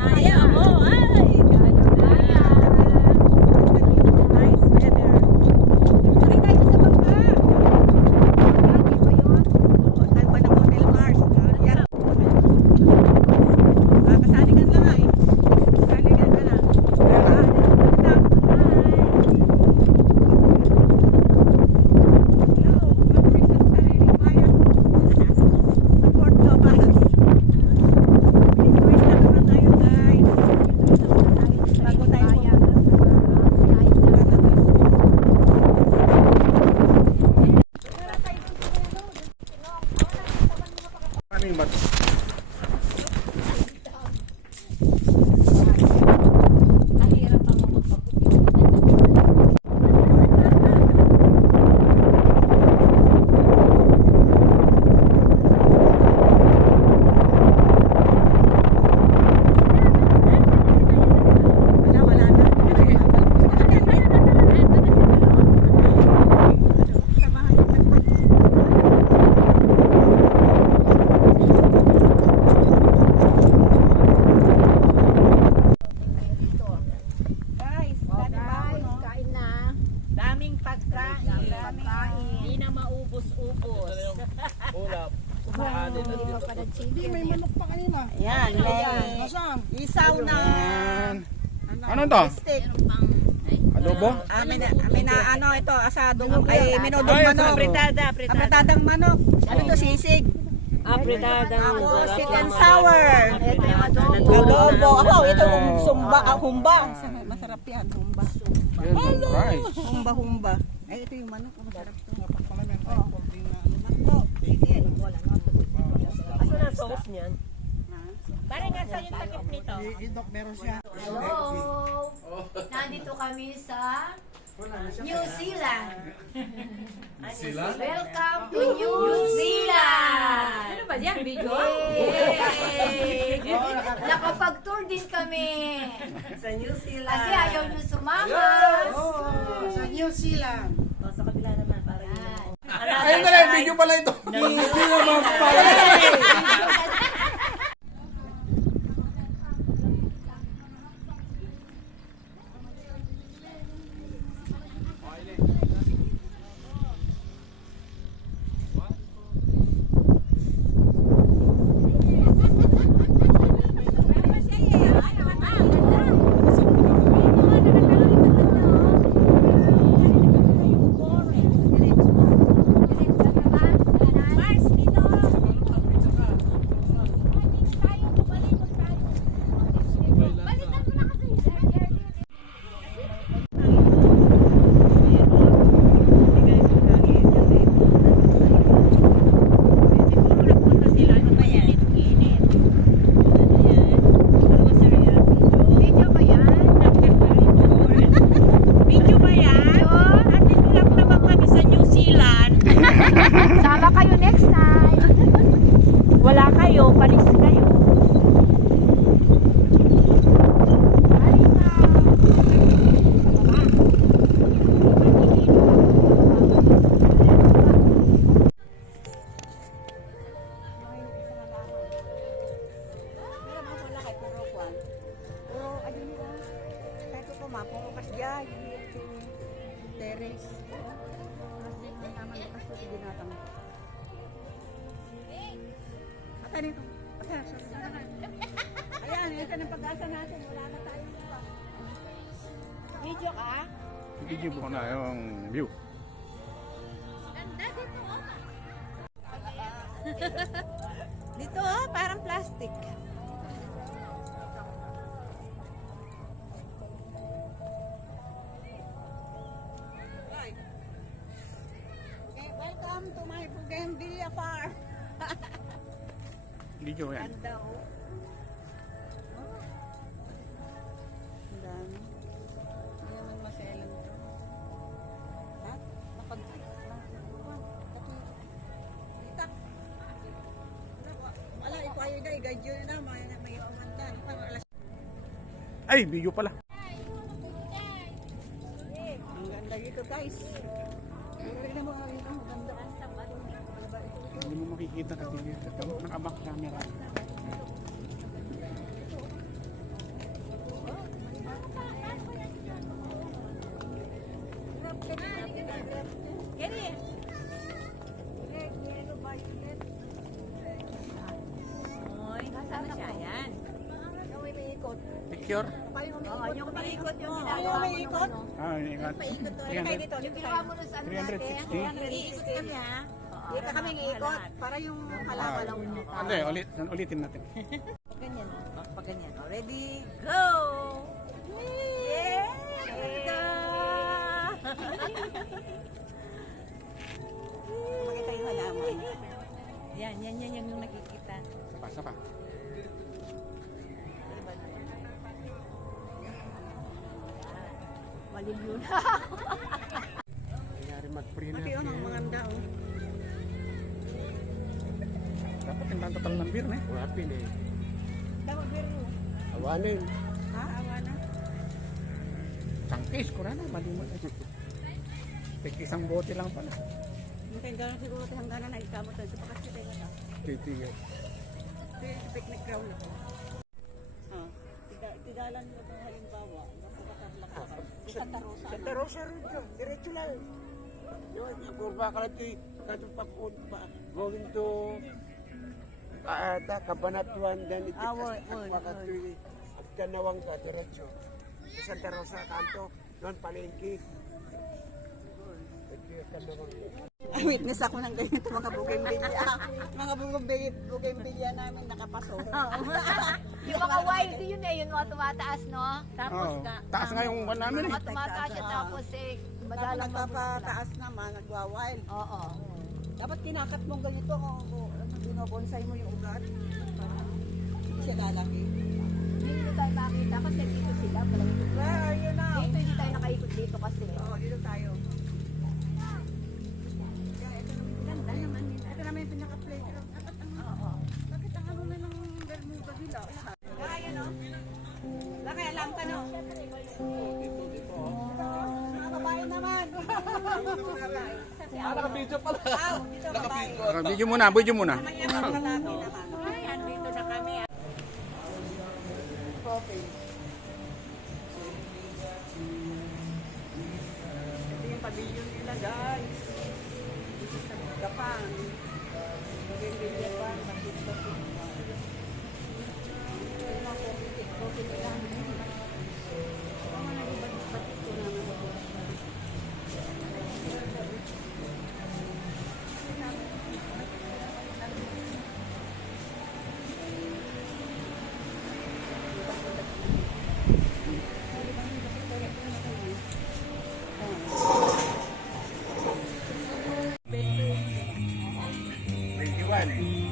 Ayaw mo, ay! Nice weather. Ay, tayo sa bangka. Tayo pa ng Hotel Mars. Yan. Kasaligan lang ay. Kasaligan ka lang. Hindi, may manok pa kanina. Yan, isaw na. Ano to? Steak. Adobo? May na ano ito, asado. Ay, minodong manok. Apretadang manok. Ano to, sisig? Tapos sweet and sour. Adobo. Ako, ito humba. Masarap yan, humba. Rice. Humba. Ay, ito yung manok. Masarap to. Aso na sauce niyan? Parang nga sa yung takip nito. Idok, meron siya. Hello! Nandito kami sa New Zealand. Welcome to New Zealand! Ano ba yan? Video? Yay! Nakapag-tour din kami. Sa New Zealand. Kasi ayaw nyo sumama. Sa New Zealand. Sa kabila naman. Parang Ayun na lang, video pala ito. Hindi naman pala. Sama kayo next time. wala kayo, palis kayo. Ayan, ito ng pag-asa natin. Wala na tayong iba. Video ka? Video ko na yung view. Ganda dito oh. Dito parang plastic. Okay, welcome to my Bougainvillea farm. Video yan. Ganda oh. Ang dami. Hindi naman maselan to. Ha? Itak. Wala, ikayo na, i-guide yun na. May umantan. Ay, video pala. Ang ganda dito guys. Tignan mo, ang ganda. Hindi mo makikita kasi dito. Naka-back camera. Picture? Yung paikot yung Ano ginagawa yung mo may nung ikot? ano. Ah, ingat. Paikot to. Kayo dito. Dito Ginawa mo na sa ano natin. 360. Iikot kami ha. Dito kami iikot. Para yung halaman lang. Hindi, ulitin natin. Ganyan. Pag ganyan. Ready? Go! Yeah! Makita yung halaman. Yan yung nakikita. Pasa pa. Malilyo na. Nangyari mag-print Pati yun ang mga daw. Dapat yung total ng beer na eh. Wapin eh. Dapat pero. Awanin. Ha? Awa na. Sangkis, kurana, mali mo. Isang bote lang pala. Hintay gano'n siguro hanggang na ikamot tayo. Pakas kita yun. Titigil. Ito yung picnic ground ako. Tigalan mo ito halimbawa. Napakatarlakakan. Santa Rosa. Santa Rosa rin dyan. Diretso lang. Yun, yung kurba ka lang ito. Katong papunta. Going to Cabanatuan. Then ito Wakatoy. At Kanawang ka, diretso. Sa Santa Rosa, kanto. Doon, palengke. Kanawang. Ay, witness ako ng ganito mga bugimbilya. Mga bugimbilya namin nakapasok. Yung mga wild yun eh, yung mga tumataas, no? Tapos Oo. ka. Taas nga yung one namin eh. Mga tumataas siya tapos eh, Tapos madalang nagpapataas naman, nagwa-wild. Oo. Dapat kinakat mong ganito kung binobonsai mo yung ugat. Hindi siya lalaki. Hindi tayo makita kasi dito sila. Walang Well, yun na. dito, hindi tayo nakaikot dito kasi. Oo, dito tayo. Ganda naman nila. Ito naman yung pinaka-playground. Bakit ang ano na ng Bermuda nila? Kaya no? Laki, alam ka no? Mga babae naman. Naka-video pala. Dito babae. Video muna, video muna. Mamaya mga lalaki naman. Ay, andito na kami. Okay. Ito yung pavilion nila guys. Sa Gapan. Magiging Japan. Bakit-bakit. Ito yung mga coffee nila. Ang mga nagbatik ko naman.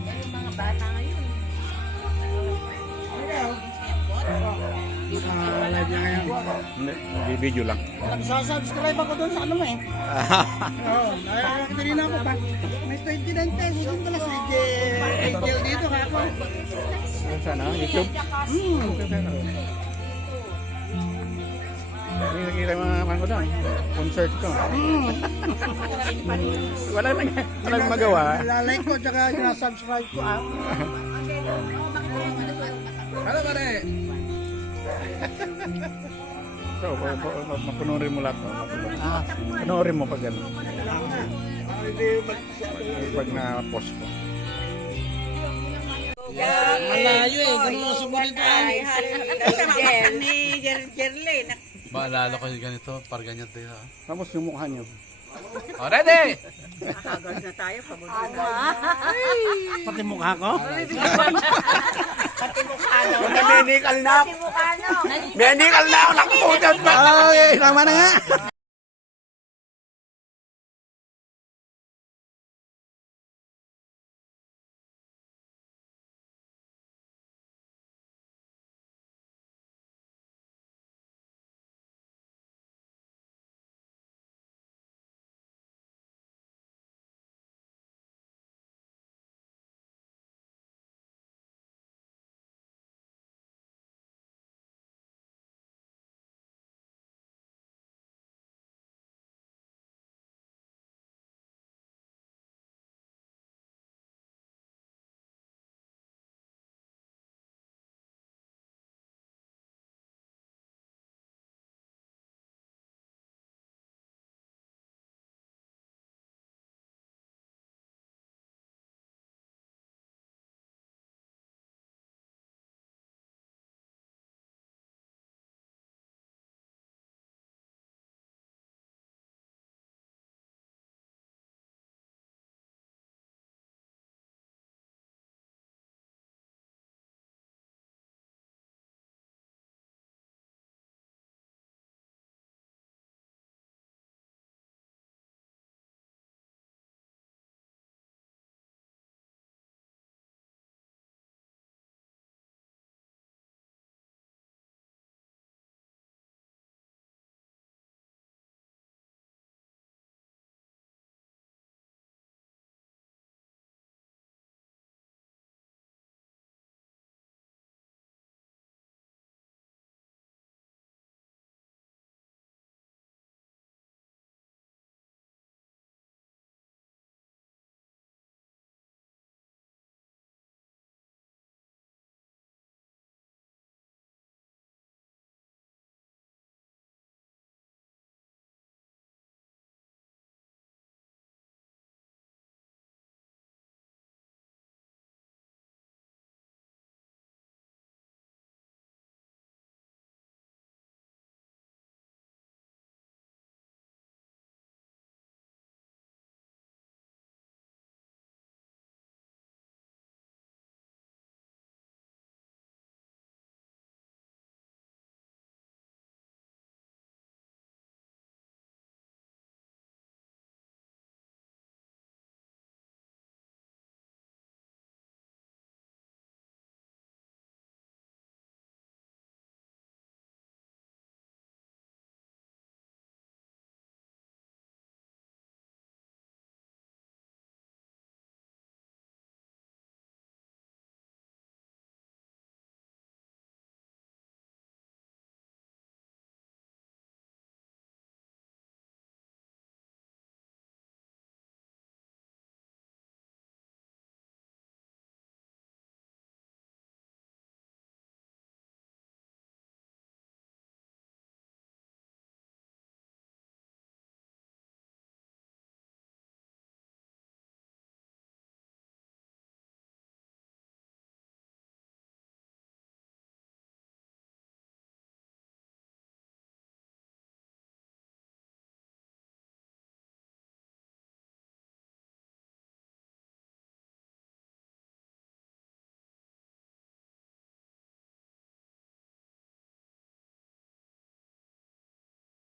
Yung mga bata ngayon. Live niya ngayon. Hindi, video lang. Nagsasubscribe ako doon sa ano mo eh. Oo, nakakakita rin ako pa. May 29 pesos yung pala sa Angel dito ka ako. Sana, YouTube? Hindi nakita yung mga ko doon. Concert ko. Wala nang magawa. Lalike ko tsaka sinasubscribe ko ah. Ano ba rin? So, mapunurin mo lahat. Punurin mo pag gano'n. Pag na-post ko. Malayo eh, ganun ang sumunod ko. Kasama ni Jerlyn. Maalala ko yung ganito, par ganyan tayo. Tapos yung mukha niyo. Oh, ready! Nakagod na tayo. Pagod na. Pati mukha ko. Pati mukha daw. Medical na ako. Mukha no? Medical na ako. Nakuputot pa. Okay, tama na nga.